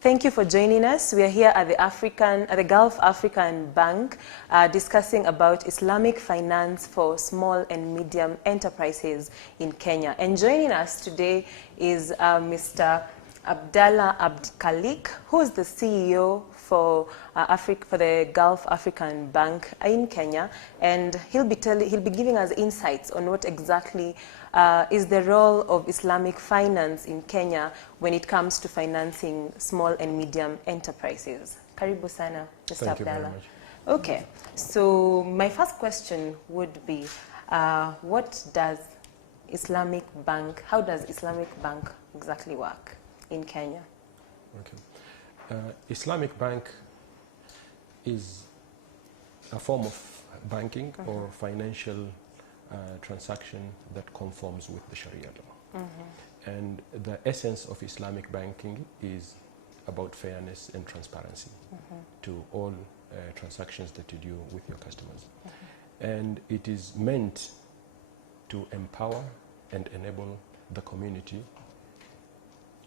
Thank you for joining us. We are here at the Gulf African Bank discussing about Islamic finance for small and medium enterprises in Kenya. And joining us today is Mr. Abdalla Abdulkhalik, who is the CEO for the Gulf African Bank in Kenya, and he'll be giving us insights on what exactly is the role of Islamic finance in Kenya when it comes to financing small and medium enterprises. Karibu sana, Mr. Thank you very Abdalla. much. Okay, so my first question would be, how does Islamic Bank exactly work in Kenya? Okay. Islamic Bank is a form of banking or financial transaction that conforms with the Sharia law. And the essence of Islamic banking is about fairness and transparency to all transactions that you do with your customers. And it is meant to empower and enable the community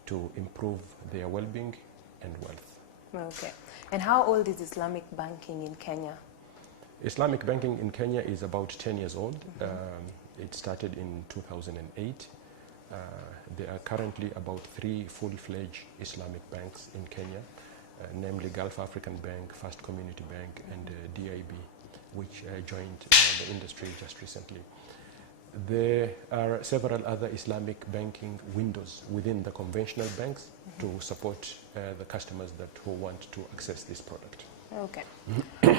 to improve their well-being and wealth. Okay. And how old is Islamic banking in Kenya? Islamic banking in Kenya is about 10 years old. It started in 2008. There are currently about 3 fully-fledged Islamic banks in Kenya, namely Gulf African Bank, First Community Bank, and DIB, which joined the industry just recently. There are several other Islamic banking windows within the conventional banks to support the customers who want to access this product. Okay.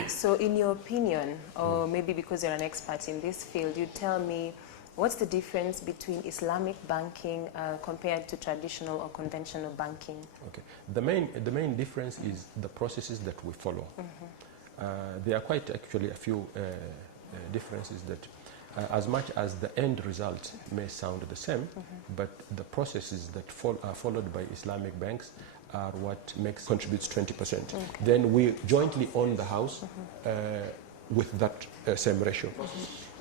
So in your opinion, or maybe because you're an expert in this field, you tell me what's the difference between Islamic banking compared to traditional or conventional banking? Okay. The main difference is the processes that we follow. There are quite actually a few differences that as much as the end result may sound the same, but the processes that are followed by Islamic banks are what contributes 20%. Then we jointly own the house with that same ratio.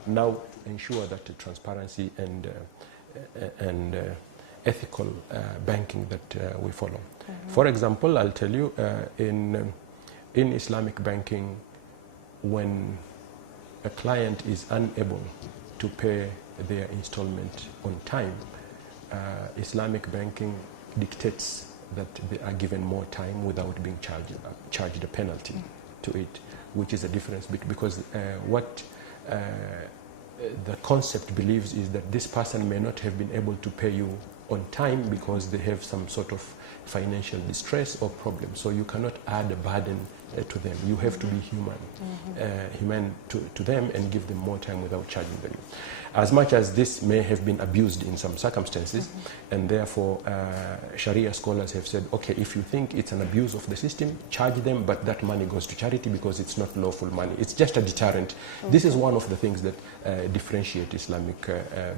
Now ensure that the transparency and ethical banking that we follow. For example, I'll tell you, in Islamic banking, when a client is unable to pay their installment on time, Islamic banking dictates that they are given more time without being charged a penalty to it, which is a difference because what the concept believes is that this person may not have been able to pay you on time because they have some sort of financial distress or problem. So you cannot add a burden to them. You have to be human to them and give them more time without charging them. As much as this may have been abused in some circumstances, and therefore Sharia scholars have said, okay, if you think it's an abuse of the system, charge them, but that money goes to charity because it's not lawful money. It's just a deterrent. This is one of the things that differentiate Islamic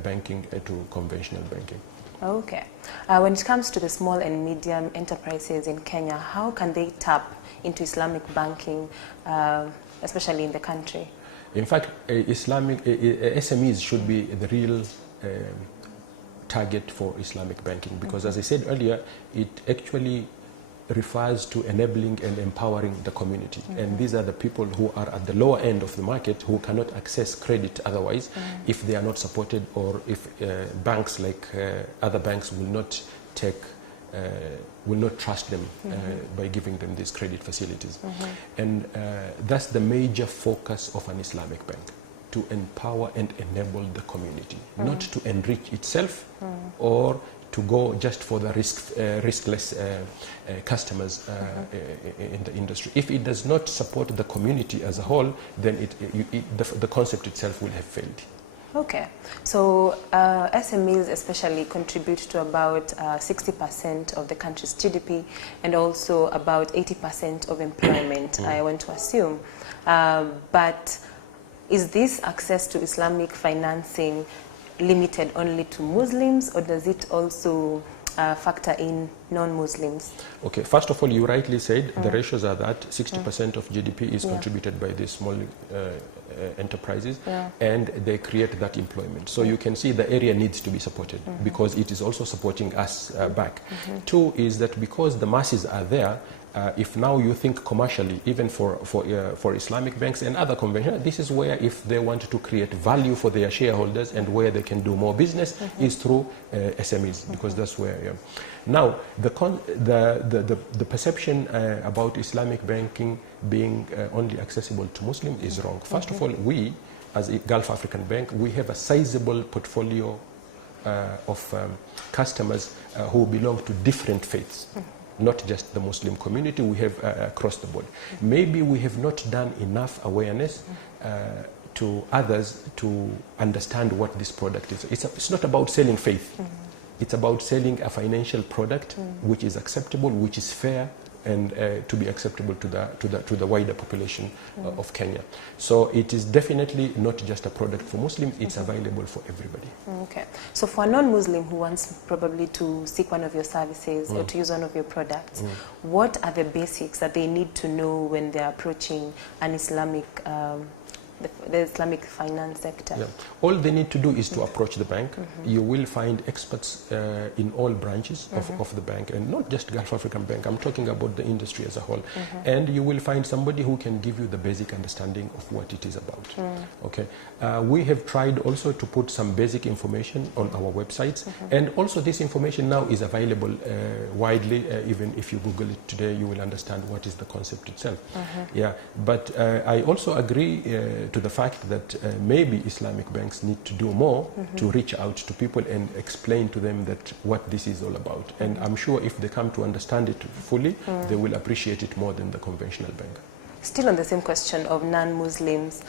banking to conventional banking. Okay. When it comes to the small and medium enterprises in Kenya, how can they tap into Islamic banking, especially in the country? In fact, SMEs should be the real target for Islamic banking because, as I said earlier, it actually refers to enabling and empowering the community. And these are the people who are at the lower end of the market who cannot access credit otherwise if they are not supported, or if banks like other banks will not trust them by giving them these credit facilities. And that's the major focus of an Islamic bank, to empower and enable the community, not to enrich itself or to go just for the riskless customers in the industry. If it does not support the community as a whole, then the concept itself will have failed. Okay, so SMEs especially contribute to about 60% of the country's GDP and also about 80% of employment, I want to assume. But is this access to Islamic financing limited only to Muslims, or does it also factor in non-Muslims? Okay, first of all, you rightly said the ratios are that 60% of GDP is contributed by these small enterprises, and they create that employment. So you can see the area needs to be supported because it is also supporting us back. Two is that because the masses are there, if now you think commercially, even for Islamic banks and other conventional, this is where if they want to create value for their shareholders and where they can do more business is through SMEs, because that's where. Now, the perception about Islamic banking being only accessible to Muslims is wrong. First of all, we, as a Gulf African bank, we have a sizable portfolio of customers who belong to different faiths. Not just the Muslim community, we have across the board. Maybe we have not done enough awareness to others to understand what this product is. It's not about selling faith. It's about selling a financial product which is acceptable, which is fair, and to be acceptable to the wider population of Kenya. So it is definitely not just a product for Muslims, it's available for everybody. Okay. So for a non-Muslim who wants probably to seek one of your services or to use one of your products, what are the basics that they need to know when they're approaching an Islamic the Islamic finance sector? Yeah. All they need to do is to approach the bank. You will find experts in all branches of the bank, and not just Gulf African Bank. I'm talking about the industry as a whole. And you will find somebody who can give you the basic understanding of what it is about. Okay. We have tried also to put some basic information on our websites, and also this information now is available widely. Even if you Google it today, you will understand what is the concept itself. Yeah. But I also agree to the fact that maybe Islamic banks need to do more to reach out to people and explain to them that what this is all about. And I'm sure if they come to understand it fully, they will appreciate it more than the conventional bank. Still on the same question of non-Muslims,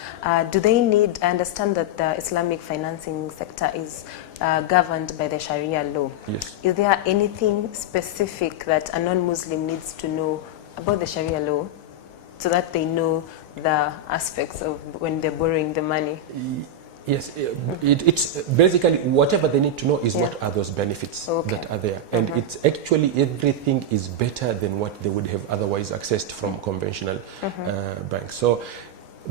do they need, I understand that the Islamic financing sector is governed by the Sharia law. Yes. Is there anything specific that a non-Muslim needs to know about the Sharia law so that they know the aspects of when they're borrowing the money? Yes, it's basically whatever they need to know is what are those benefits that are there. And it's actually everything is better than what they would have otherwise accessed from conventional banks. So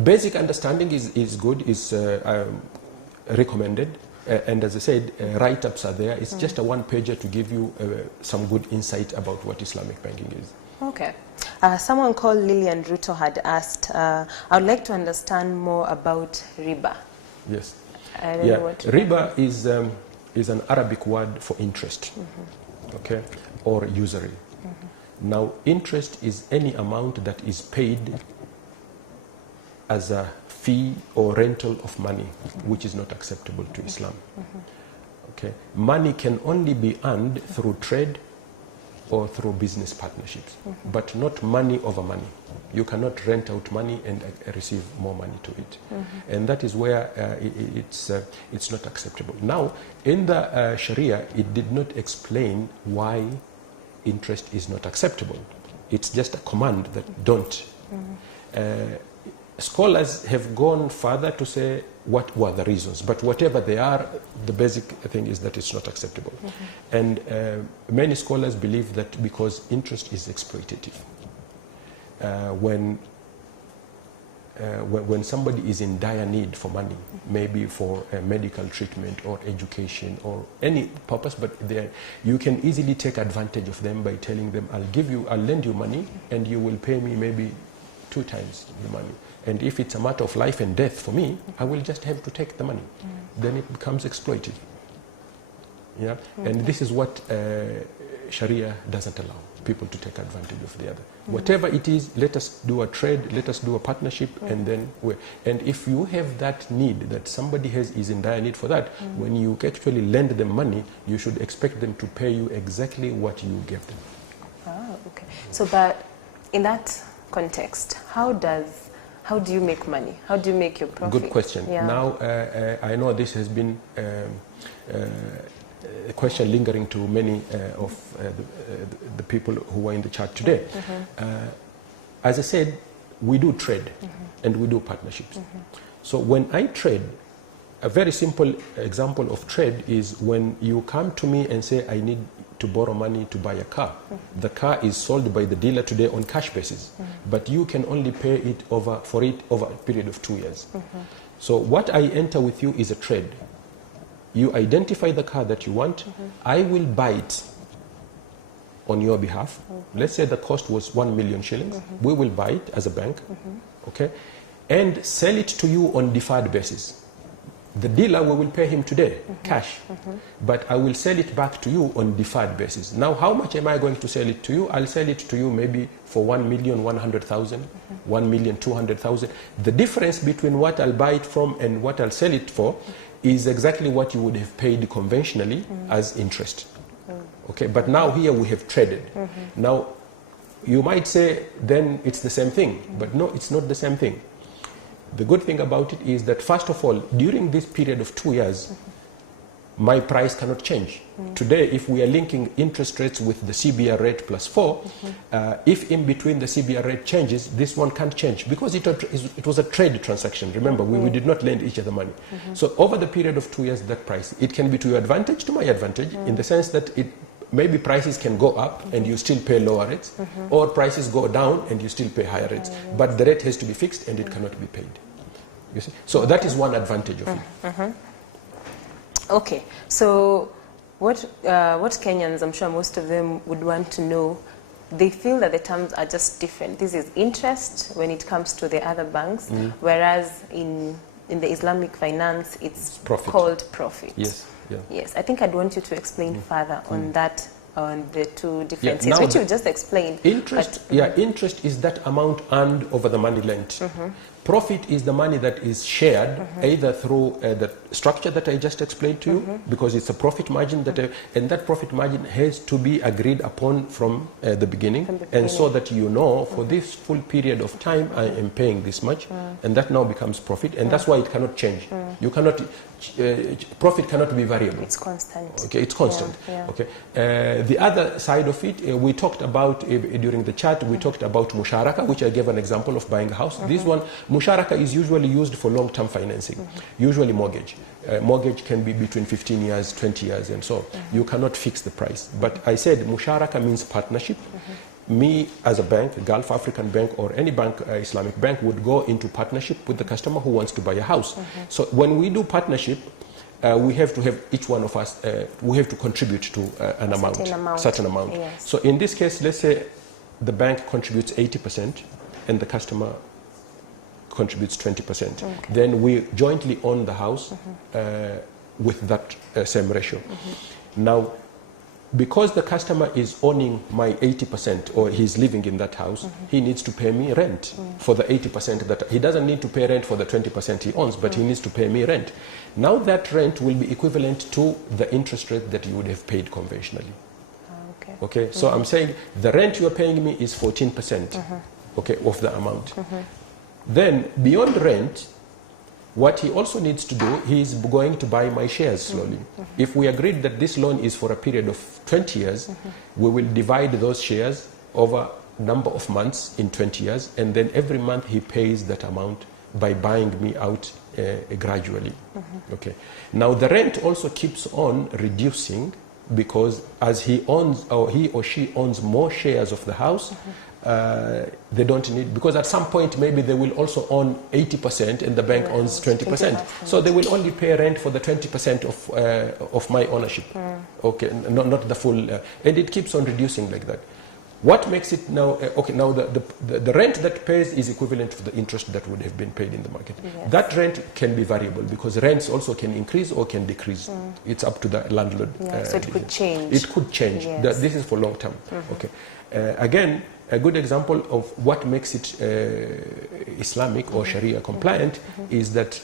basic understanding is good, is recommended. And as I said, write-ups are there. It's just a one-pager to give you some good insight about what Islamic banking is. Okay. Someone called Lillian Ruto had asked, I would like to understand more about Reba. Yes. I don't know what Reba is an Arabic word for interest, okay, or usury. Now, interest is any amount that is paid as a fee or rental of money, which is not acceptable to Islam. Okay. Money can only be earned through trade or through business partnerships, but not money over money. You cannot rent out money and receive more money to it. And that is where it's not acceptable. Now, in the Sharia, it did not explain why interest is not acceptable. It's just a command that don't. Scholars have gone further to say what were the reasons, but whatever they are, the basic thing is that it's not acceptable. And many scholars believe that because interest is exploitative. When somebody is in dire need for money, maybe for medical treatment or education or any purpose, but you can easily take advantage of them by telling them, I'll lend you money and you will pay me maybe 2 times the money. And if it's a matter of life and death for me, I will just have to take the money. Then it becomes exploitive. Yeah? And this is what Sharia doesn't allow people to take advantage of the other. Whatever it is, let us do a trade, let us do a partnership, and then and if you have that need that somebody is in dire need for that, when you actually lend them money, you should expect them to pay you exactly what you gave them. Oh, okay. So, but in that context, how do you make money? How do you make your profit? Good question. Yeah. Now, I know this has been a question lingering to many of the people who were in the chat today. As I said, we do trade and we do partnerships. So when I trade, a very simple example of trade is when you come to me and say, I need to borrow money to buy a car. The car is sold by the dealer today on cash basis, but you can only pay it over a period of 2 years. So what I enter with you is a trade. You identify the car that you want. I will buy it on your behalf. Let's say the cost was 1 million shillings. We will buy it as a bank, okay, and sell it to you on deferred basis. The dealer, we will pay him today, cash, but I will sell it back to you on deferred basis. Now, how much am I going to sell it to you? I'll sell it to you maybe for 1,100,000, 1,200,000. The difference between what I'll buy it from and what I'll sell it for is exactly what you would have paid conventionally as interest. Okay, but now here we have traded. Now, you might say, then it's the same thing, but no, it's not the same thing. The good thing about it is that, first of all, during this period of 2 years, my price cannot change. Today, if we are linking interest rates with the CBR rate plus 4, if in between the CBR rate changes, this one can't change because it was a trade transaction. Remember, we did not lend each other money. So over the period of 2 years, that price, it can be to your advantage, to my advantage, in the sense that maybe prices can go up and you still pay lower rates, or prices go down and you still pay higher rates. But the rate has to be fixed and it cannot be paid. You see? So that is one advantage of it. Okay, so what Kenyans, I'm sure most of them would want to know, they feel that the terms are just different. This is interest when it comes to the other banks, whereas in the Islamic finance, it's called profit. Yes. Yeah. Yes, I think I'd want you to explain further on that, on the two differences, which you just explained. Interest, interest is that amount earned over the money lent. Profit is the money that is shared either through the structure that I just explained to you, because it's a profit margin and that profit margin has to be agreed upon from the beginning, and so that you know for this full period of time I am paying this much, and that now becomes profit, and that's why it cannot change. You cannot profit cannot be variable. It's constant. Okay, it's constant. Okay. The other side of it, we talked about during the chat. We talked about musharaka, which I gave an example of buying a house. This one, musharaka, is usually used for long-term financing, usually mortgage. Mortgage can be between 15 years, 20 years, and so you cannot fix the price. But I said musharaka means partnership. Me as a bank, a Gulf African bank or any bank, Islamic bank, would go into partnership with the customer who wants to buy a house. So when we do partnership, we have to have, each one of us, we have to contribute to an certain amount. Yes. So in this case, let's say the bank contributes 80% and the customer contributes 20%. Then we jointly own the house with that same ratio. Now, because the customer is owning my 80%, or he's living in that house, he needs to pay me rent for the 80% that he doesn't need to pay rent for the 20% he owns, but he needs to pay me rent. Now that rent will be equivalent to the interest rate that you would have paid conventionally. Okay, so I'm saying the rent you are paying me is 14%, okay, of the amount. Then beyond rent, what he also needs to do, he is going to buy my shares slowly. If we agreed that this loan is for a period of 20 years, we will divide those shares over number of months in 20 years, and then every month he pays that amount by buying me out gradually. Okay. Now the rent also keeps on reducing, because as he owns, or he or she owns more shares of the house, they don't need, because at some point maybe they will also own 80% and the bank owns 20%. So they will only pay rent for the 20% of my ownership. Okay, not the full, and it keeps on reducing like that. What makes it now, okay, now the rent that pays is equivalent to the interest that would have been paid in the market. That rent can be variable, because rents also can increase or can decrease. It's up to the landlord. So it could change. It could change. This is for long term. Okay. Again, a good example of what makes it Islamic or Sharia compliant is that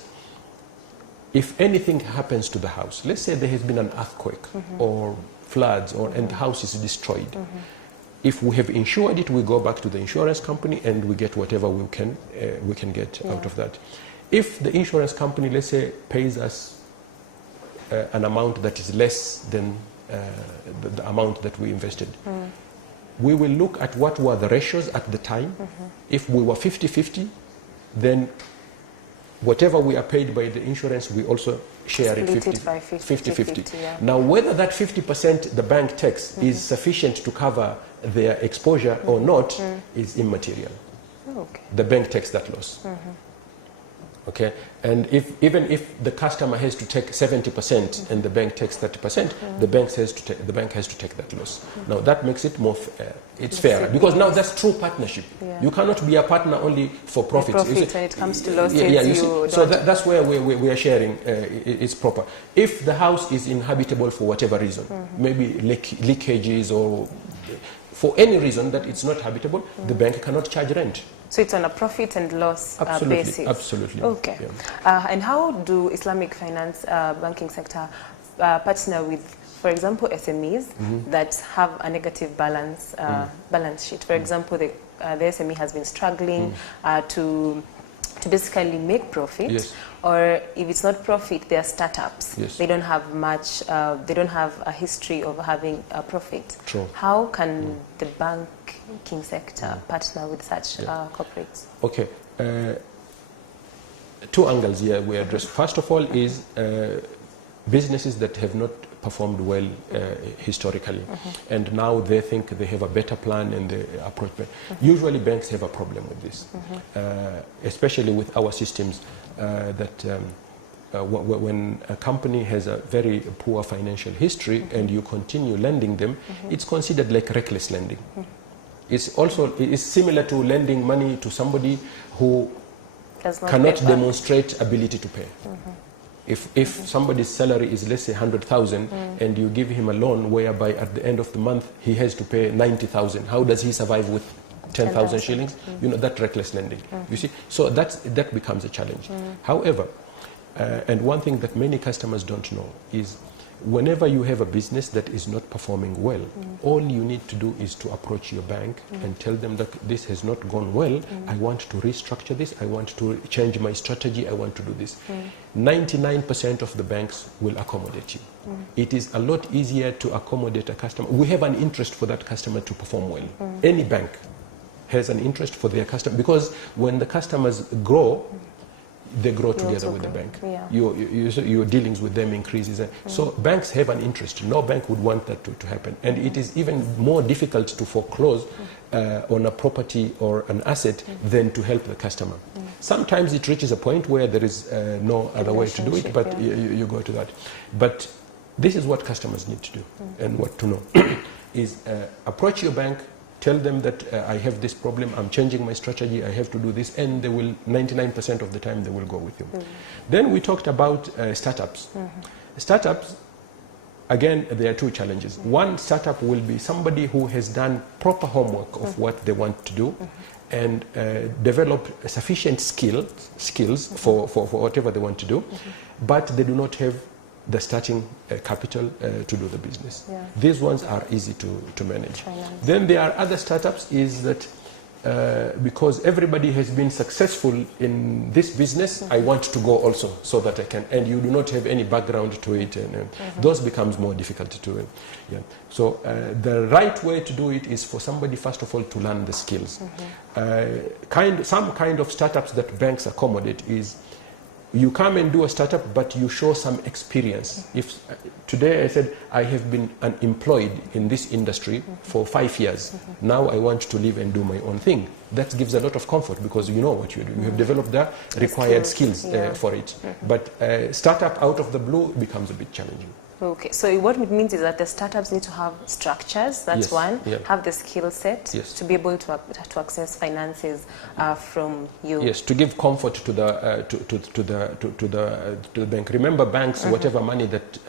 if anything happens to the house, let's say there has been an earthquake or floods, and the house is destroyed. If we have insured it, we go back to the insurance company and we get whatever we can get out of that. If the insurance company, let's say, pays us an amount that is less than the amount that we invested, we will look at what were the ratios at the time. If we were 50-50, then whatever we are paid by the insurance, we also share it 50-50. Yeah. Now, whether that 50% the bank takes is sufficient to cover their exposure or not is immaterial. Okay. The bank takes that loss. Okay, and even if the customer has to take 70% and the bank takes 30%, the bank has to take that loss. Now that makes it more it's fairer, because now that's true partnership. Yeah. You cannot be a partner only for profit. When it comes to losses, so that's where we are sharing. It's proper. If the house is inhabitable for whatever reason, maybe leakages or for any reason that it's not habitable, the bank cannot charge rent. So it's on a profit and loss basis. Absolutely. Okay. Yeah. And how do Islamic finance banking sector partner with, for example, SMEs that have a negative balance sheet? For example, the SME has been struggling to basically make profit, yes. or if it's not profit, they are startups. Yes. They don't have much. They don't have a history of having a profit. True. How can the banking sector partner with such corporates? Okay. Two angles here we address. First of all is businesses that have not performed well historically, and now they think they have a better plan and they approach better. Usually banks have a problem with this, especially with our systems that when a company has a very poor financial history and you continue lending them, it's considered like reckless lending. It's similar to lending money to somebody who cannot demonstrate ability to pay. If somebody's salary is, let's say, 100,000 and you give him a loan whereby at the end of the month he has to pay 90,000, how does he survive with 10,000 shillings? You know, that reckless lending. You see, so that becomes a challenge. However, and one thing that many customers don't know is whenever you have a business that is not performing well, all you need to do is to approach your bank and tell them that this has not gone well, I want to restructure this, I want to change my strategy, I want to do this. 99% of the banks will accommodate you. It is a lot easier to accommodate a customer. We have an interest for that customer to perform well. Any bank has an interest for their customer, because when the customers grow, they grow together with the bank. Yeah. Your dealings with them increases. So banks have an interest. No bank would want that to happen. And it is even more difficult to foreclose on a property or an asset than to help the customer. Sometimes it reaches a point where there is no other way to do it, but you go to that. But this is what customers need to do and what to know is approach your bank, tell them that I have this problem, I'm changing my strategy, I have to do this, and they will, 99% of the time, they will go with you. Then we talked about startups. Startups, again, there are two challenges. One startup will be somebody who has done proper homework of what they want to do and develop sufficient skills for whatever they want to do, but they do not have the starting capital to do the business. These ones are easy to manage. Then there are other startups is that because everybody has been successful in this business, I want to go also so that I can, and you do not have any background to it, and those becomes more difficult to do. So the right way to do it is for somebody first of all to learn the skills. Some kind of startups that banks accommodate is you come and do a startup, but you show some experience. If today I said I have been unemployed in this industry for 5 years, now I want to live and do my own thing. That gives a lot of comfort because you know what you do. You have developed the required skills for it. But startup out of the blue becomes a bit challenging. Okay, so what it means is that the startups need to have structures, that's one, have the skill set to be able to access finances from you. Yes, to give comfort to the bank. Remember, banks, whatever money that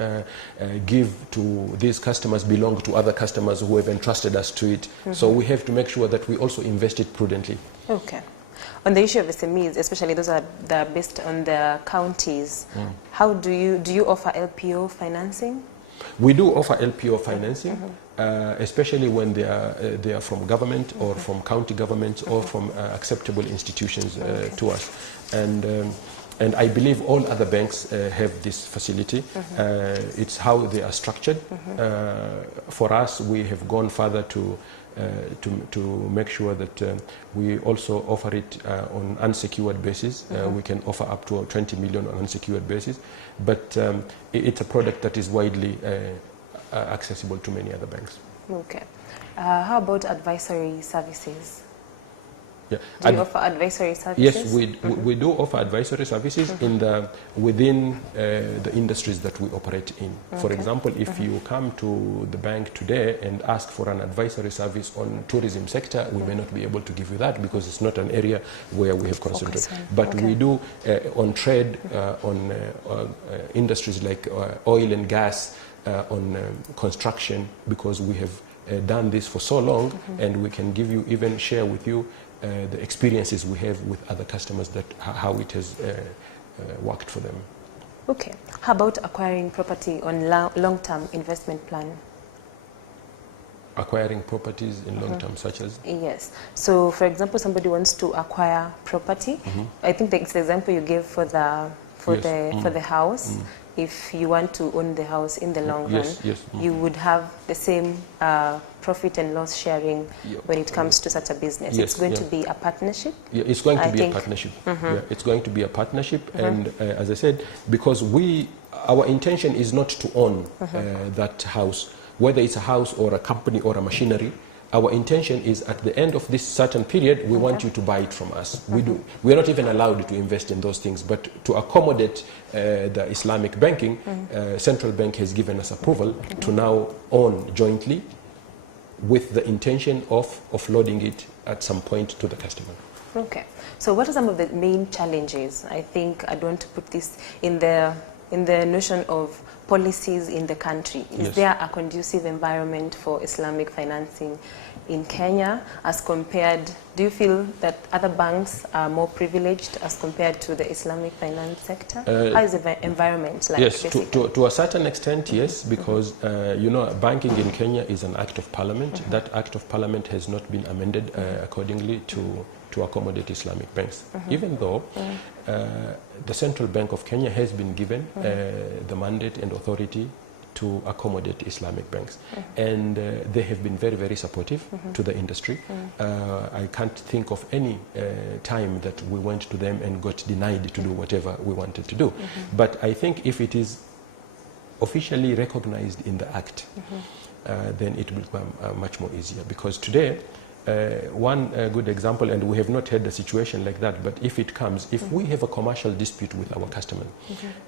give to these customers belong to other customers who have entrusted us to it. So we have to make sure that we also invest it prudently. Okay. On the issue of SMEs, especially those that are based on the counties, how do you offer LPO financing? We do offer LPO financing, especially when they are from government or from county governments or from acceptable institutions to us. And And I believe all other banks have this facility. It's how they are structured. For us, we have gone further to make sure that we also offer it on unsecured basis. We can offer up to 20 million on unsecured basis, but it's a product that is widely accessible to many other banks. Okay. How about advisory services? Yeah. Do you offer advisory services? Yes, we do offer advisory services within the industries that we operate in. For example, if you come to the bank today and ask for an advisory service on tourism sector, we may not be able to give you that because it's not an area where we have concentrated. But we do on trade, on industries like oil and gas, on construction, because we have done this for so long, and we can give you, even share with you the experiences we have with other customers, that how it has worked for them. Okay. How about acquiring property on long-term investment plan? Acquiring properties in long term, such as? Yes. So, for example, somebody wants to acquire property. I think the example you gave for the house. If you want to own the house in the long run, you would have the same profit and loss sharing when it comes to such a business. It's going to be a partnership? Yeah, it's going to be a partnership. Yeah, it's going to be a partnership. And as I said, because our intention is not to own that house, whether it's a house or a company or a machinery. Our intention is, at the end of this certain period, we want you to buy it from us. We are not even allowed to invest in those things, but to accommodate the Islamic banking, Central Bank has given us approval to now own jointly, with the intention of offloading it at some point to the customer. Okay. So what are some of the main challenges? I think I'd want to put this in the notion of policies in the country. Is there a conducive environment for Islamic financing in Kenya as compared? Do you feel that other banks are more privileged as compared to the Islamic finance sector? How is the environment like? Yes, to a certain extent, yes, because you know, banking in Kenya is an act of parliament. That act of parliament has not been amended accordingly to accommodate Islamic banks, even though the Central Bank of Kenya has been given the mandate and authority to accommodate Islamic banks. And they have been very, very supportive to the industry. I can't think of any time that we went to them and got denied to do whatever we wanted to do. But I think if it is officially recognized in the Act, then it will become much more easier. Because today, one good example, and we have not had a situation like that, but if it comes, if we have a commercial dispute with our customer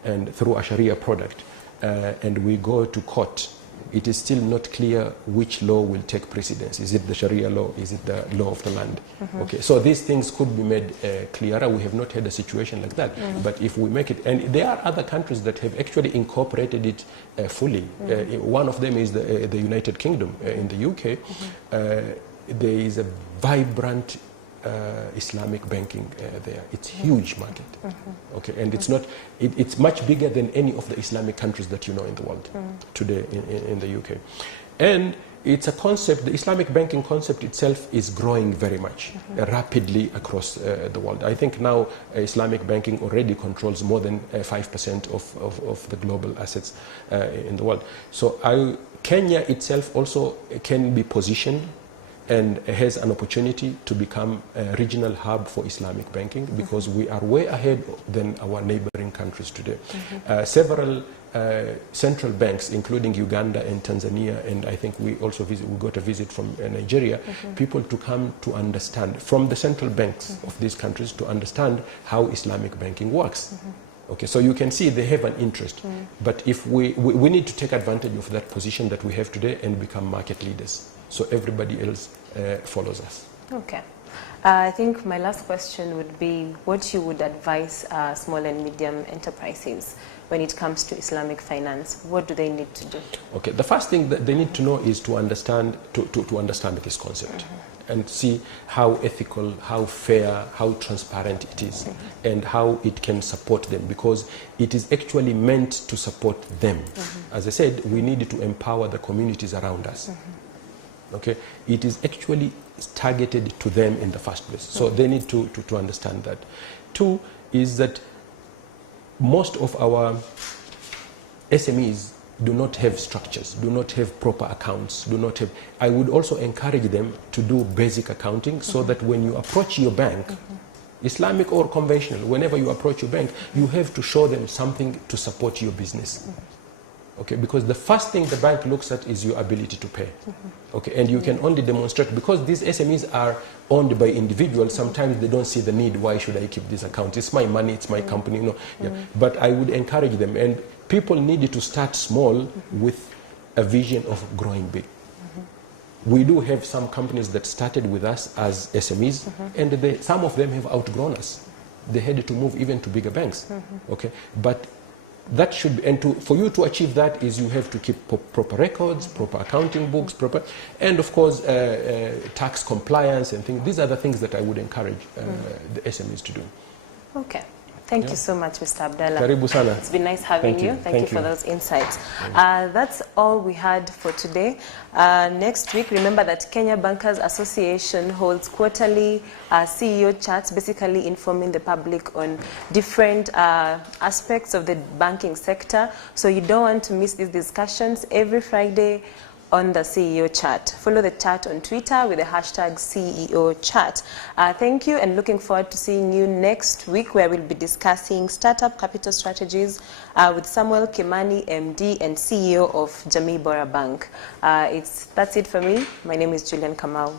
and through a Sharia product, and we go to court, it is still not clear which law will take precedence. Is it the Sharia law? Is it the law of the land? Okay, so these things could be made clearer. We have not had a situation like that, but if we make it, and there are other countries that have actually incorporated it fully. One of them is the United Kingdom. In the UK, there is a vibrant Islamic banking there. It's a huge market. Okay, and it's not. It's much bigger than any of the Islamic countries that you know in the world today in the UK, and it's a concept. The Islamic banking concept itself is growing very much rapidly across the world. I think now Islamic banking already controls more than 5% of the global assets in the world. So Kenya itself also can be positioned and has an opportunity to become a regional hub for Islamic banking, because we are way ahead than our neighboring countries today. Several central banks, including Uganda and Tanzania, and I think we also we got a visit from Nigeria, people to come to understand from the central banks of these countries to understand how Islamic banking works. Okay, so you can see they have an interest, but if we need to take advantage of that position that we have today and become market leaders, so everybody else follows us. Okay. I think my last question would be what you would advise small and medium enterprises when it comes to Islamic finance. What do they need to do? Okay, the first thing that they need to know is to understand this concept and see how ethical, how fair, how transparent it is, and how it can support them, because it is actually meant to support them. As I said, we need to empower the communities around us. Okay, it is actually targeted to them in the first place, so they need to understand that. Two is that most of our SMEs do not have structures, do not have proper accounts, do not have. I would also encourage them to do basic accounting so that when you approach your bank, Islamic or conventional, whenever you approach your bank, you have to show them something to support your business. Okay, because the first thing the bank looks at is your ability to pay. Okay, and you can only demonstrate, because these SMEs are owned by individuals, sometimes they don't see the need. Why should I keep this account? It's my money, it's my company, you know. Yeah. But I would encourage them, and people need to start small with a vision of growing big. We do have some companies that started with us as SMEs, and some of them have outgrown us. They had to move even to bigger banks. Okay, but that should be, and for you to achieve that is you have to keep proper records, proper accounting books, and of course tax compliance and things. These are the things that I would encourage the SMEs to do. Okay. Thank you so much, Mr. Abdalla. Karibu sana. It's been nice having you. Thank you for those insights. That's all we had for today. Next week, remember that Kenya Bankers Association holds quarterly CEO chats, basically informing the public on different aspects of the banking sector. So you don't want to miss these discussions every Friday on the CEO chat. Follow the chat on Twitter with the hashtag CEO chat. Thank you, and looking forward to seeing you next week, where we'll be discussing startup capital strategies with Samuel Kimani, MD and CEO of Jamii Bora Bank. That's it for me. My name is Julian Kamau.